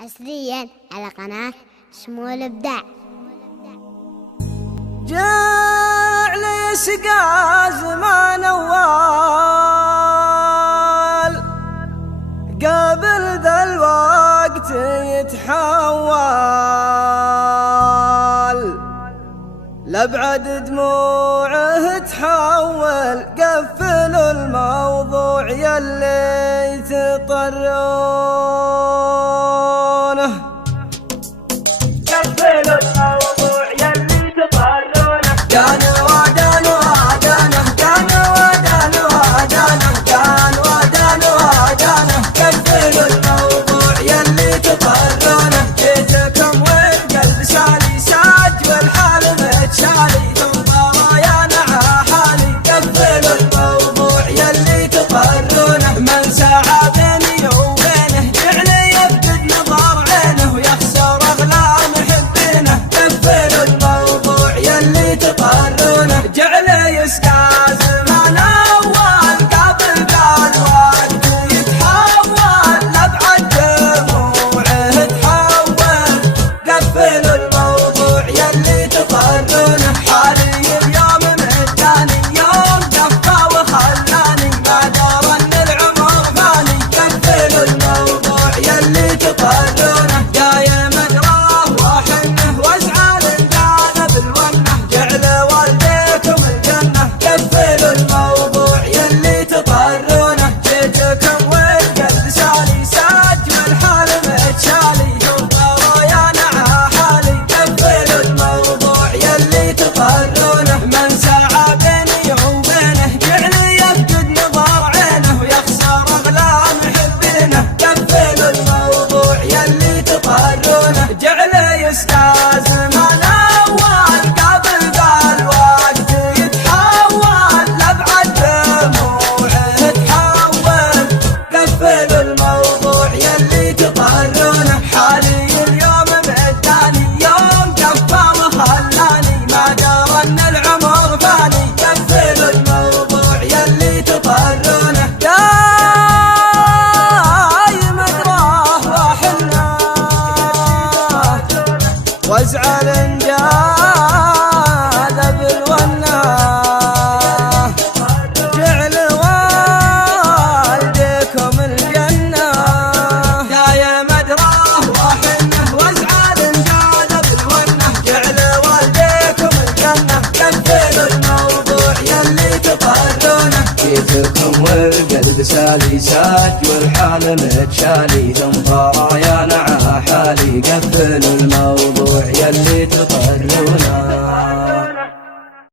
حصريا على قناة شمول إبداع. جعل يسقى زمان أول قبل ذا الوقت يتحول لأبعد دموعه تحول. قفلوا الموضوع يلي تطرونه، قفلوا الموضوع يلي تطرونه. كان ودان ودانه، كان ودان ودانه، كان ودان ودانه. قفلوا الموضوع يلي تطرونه. جيتكم والقلب سالي ساج والحال متشالي ضرايانا حالي. قفلوا الموضوع يلي تطرونه. من سعى بيني وبينه جعل يفقد نظر عينه ويخسر اغلى محبينه. قفلوا الموضوع يلي تطرونه. جعل يسقى زمان اول قبل قال وقت يتحول لأبعد دموعه تحول. قفلوا الموضوع يلي تطرونه. حالي اليوم مداني يوم دفى وخلاني ما دار ان العمر فاني. قفلوا الموضوع يلي تطرونه. دايم ادراه واحنه وازعل اندانا بالونه. جعل والديكم الجنه. قفلوا الموضوع يلي تطرونه. جيتكم والقلب سالي ساج والحال متشالي ضرايانا حالي. قفلوا الموضوع يلي تطرونه. من سعى بيني وبينه جعل يفقد نظر عينه ويخسر اغلى محبينه. قفلوا الموضوع يلي تطرونه. جعل يسقى زمان اول قبل قال وقت يتحول لأبعد دموعه تحول. قفلوا الموضوع يلي تطرونه. حالي اليوم مداني يوم كفى وخلاني ما دار ان العمر فاني. قفلوا الموضوع يلي تطرونه. دايم ادراه واحنه وازعل ان جاذب بالونه. جعل والديكم الجنه. دايم ادراه واحنه وازعل ان جاذب بالونه. جعل والديكم الجنه. قفلوا الموضوع يلي تطرونه. جيتكم والقلب سالي ساج والحال متشالي ضرايانا حالي. قفلوا الموضوع يلي تطرونه.